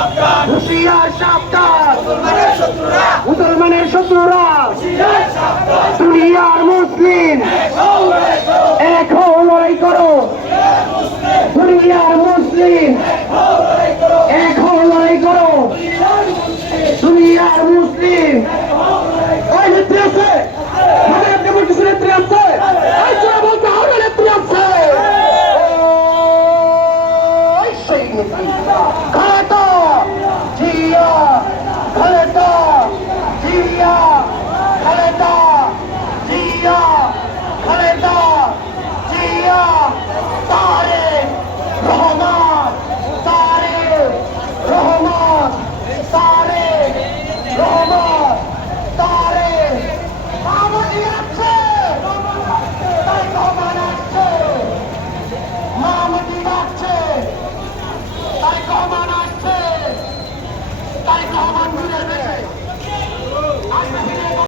হুশিয়ার সাবধান। মুসলমানের শত্রুরা। দুনিয়ার মুসলিম। এক হও লড়াই করো। দুনিয়ার মুসলিম। এক হও লড়াই করো। দুনিয়ার মুসলিম। ওই নেত্রী আছে। আমাদের কেমন নেত্রী আছে? ওই চোরা বলতে হবে নেত্রী আছে। ওই সেই নেত্রী। খালেদা